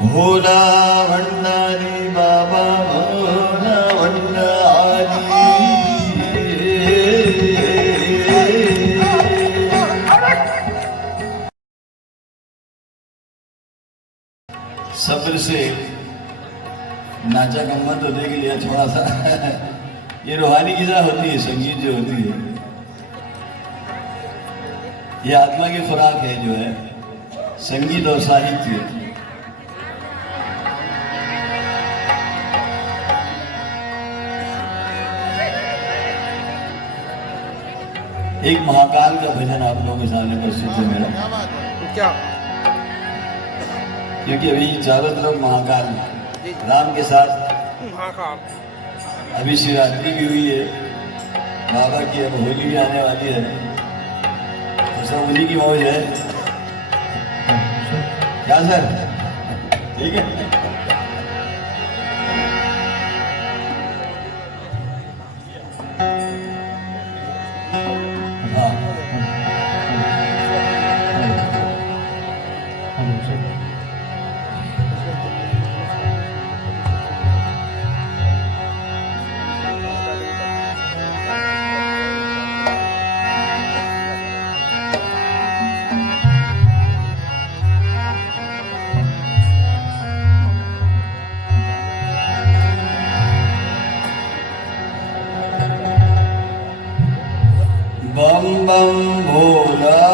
भोला भंडारी बाबा भोला भंडारी सब्र से नाचा गम्मत होने के लिए थोड़ा सा ये रूहानी ग़िज़ा होती है, संगीत जो होती है ये आत्मा की खुराक है, जो है संगीत और साहित्य। एक महाकाल का भजन आप लोगों के सामने प्रस्तुत है मेरा, क्या? क्योंकि अभी चारों तरफ महाकाल राम के साथ महाकाल, अभी शिवरात्रि भी हुई है, बाबा की अब होली भी आने वाली है, तो सब उन्हीं की मौज है। क्या सर, ठीक है? बम बम भोला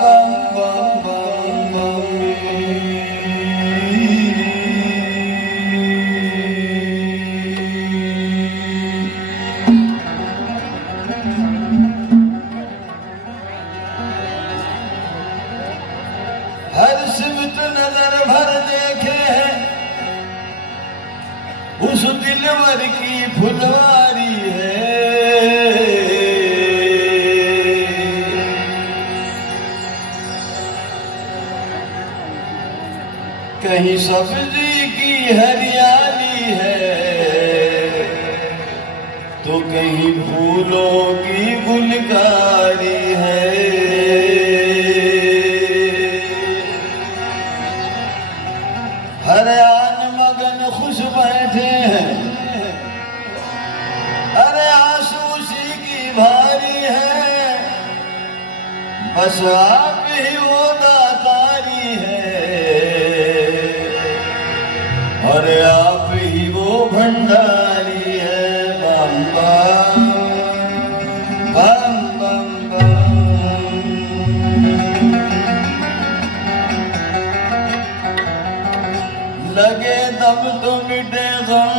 बम बम बम बम हर सिमत नजर भर देखे है उस दिलवर की फुलवारी है। कहीं सब्जी की हरियाली है तो कहीं फूलों की गुलकारी है। हर आन मगन खुश बैठे हैं, अरे आंसू उसी की भारी है, बस आप ही वो दातारी है और आप ही वो भंडारी है। बम बम बम बम लगे दम तो मिटे गम,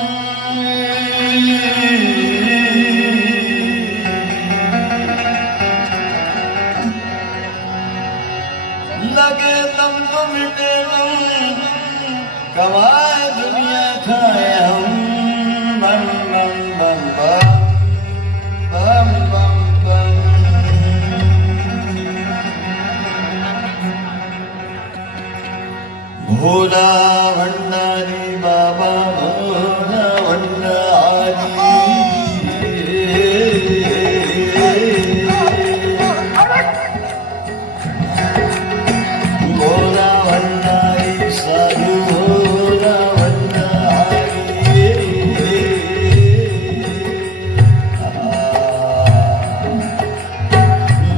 लगे दम तो मिटे गम, कमाए दुनिया खाए हम। बम बम बम बम बम बम भोला भंडारी बाबा भोला भंडारी भोला भंडारी साधु भोला भंडारी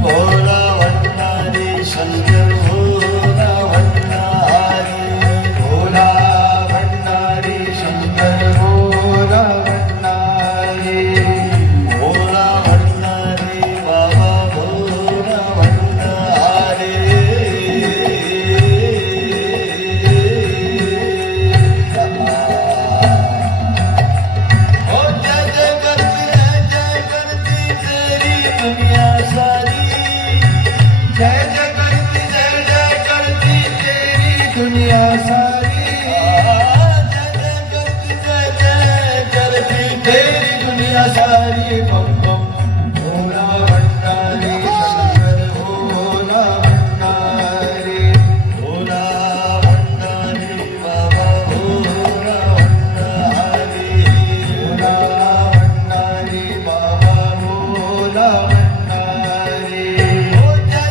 भोला भंडारी शंकर भोला भंडारी भोला भंडारी शंकर भोला भंडारी भोला भंडारी बाबा भोला भंडारी। ओ जय जय करती तेरी दुनिया सारी, जय जय करती तेरी दुनिया सारी, जय जय करती तेरी दुनिया सारी। बम बम भोला भंडारी शंकर भोला भंडारी भोला भंडारी बाबा भोला भंडारी भोला भंडारी बाबा भोला भंडारी। ओ जय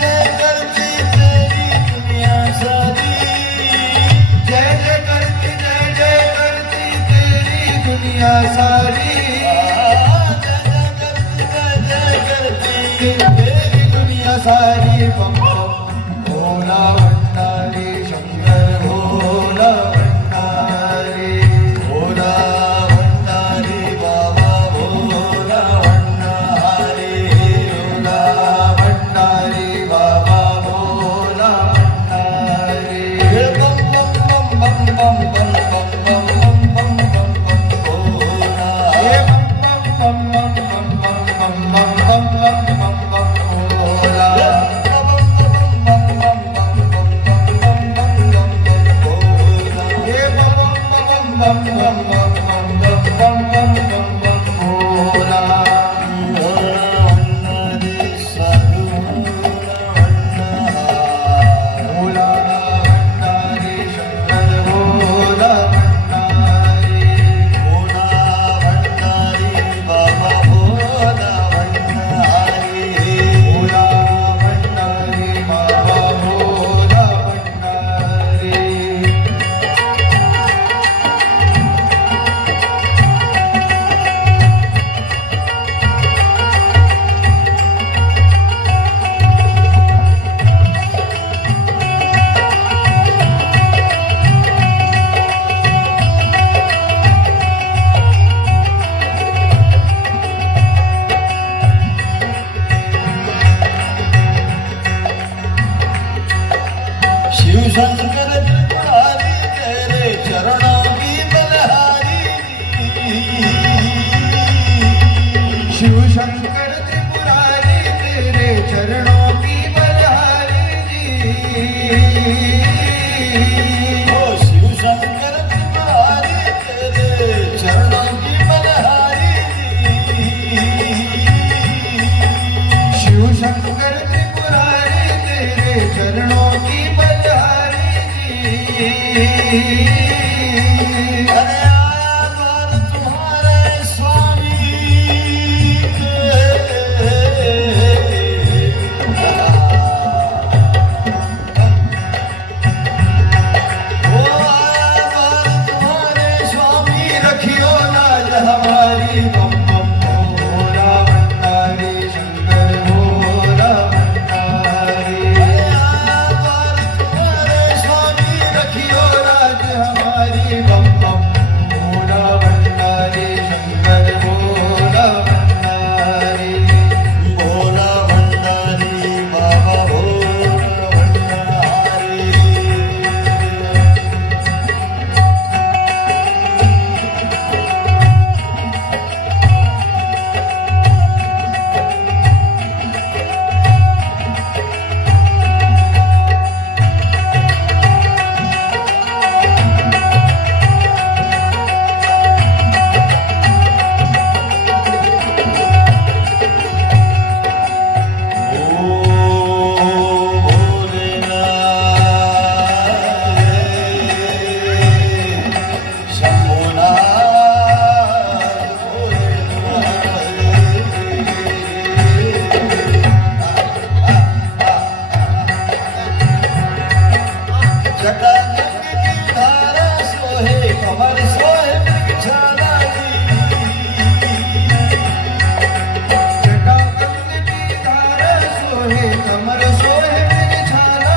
जय करती तेरी दुनिया सारी, सारी तेरी दुनिया सारी बम बम भोला भंडारी शंकर भोला भंडारी भोला भंडारी बाबा भोला भंडारी भोला भंडारी बाबा भोला भंडारी हे बम बम बम बम बम बम बम बम बम बम बम भोला हे बम बम बम बम बम बम बम बम बम बम बम भोला हे बम बम बम बम बम बम बम बम बम बम भोला भोला भंडारी शंकर भोला भंडारी भोला भंडारी बाबा भोला भंडारी शिव शंकर त्रिपुरारी तेरे चरणों की बलहारी शिव शंकर त्रिपुरारी तेरे चरणों की बलहारी ओ शिव शंकर त्रिपुरारी तेरे चरणों की बलहारी शिव शंकर त्रिपुरारी तेरे चरणों की बलहारी अरे आया द्वार तुम्हारे स्वामी ओ आया द्वार तुम्हारे स्वामी रखियो लाज हमारी बम बम भोला भंडारी शंकर भोला भंडारी आया द्वार तुम्हारे स्वामी रखियो लाज हमारी बम बम भोला भंडारी शंकर भोला भंडारी भोला भंडारी बाबा भोला भंडारी जटाकंद की धारा सोहे कमर सोहे मृग छाला जटाकंद की धारा सोहे कमर सोहे मृग छाला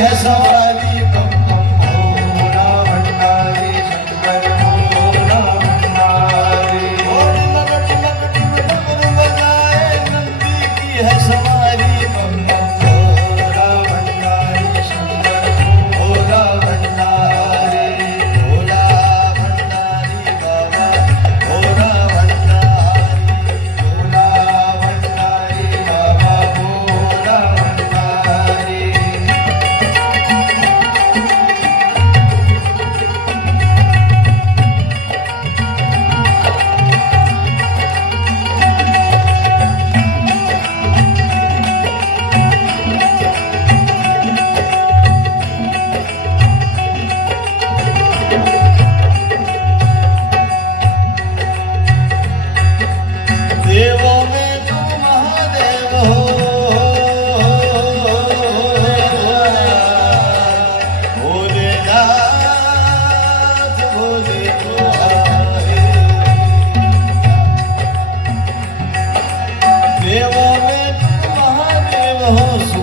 है सवारी बम बम भोला भंडारी शंकर भोला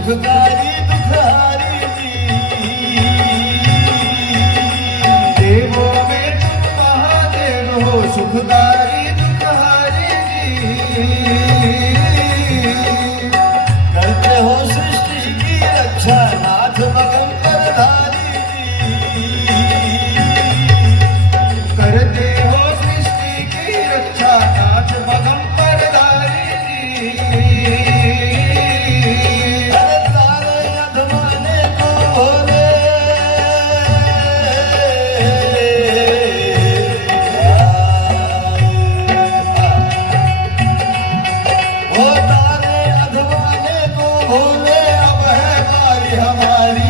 सुखकारी दुखहारी जी देवो में तुम महादेव हो सुखदारी दुखहारी जी करते हो सृष्टि की रक्षा नाथ मगंबरधारी जी करते हो सृष्टि की रक्षा नाथ मगंबरधारी जी अरे तारे अधमाने को भोले ओ तारे अधमाने को भोले अब है बारी हमारी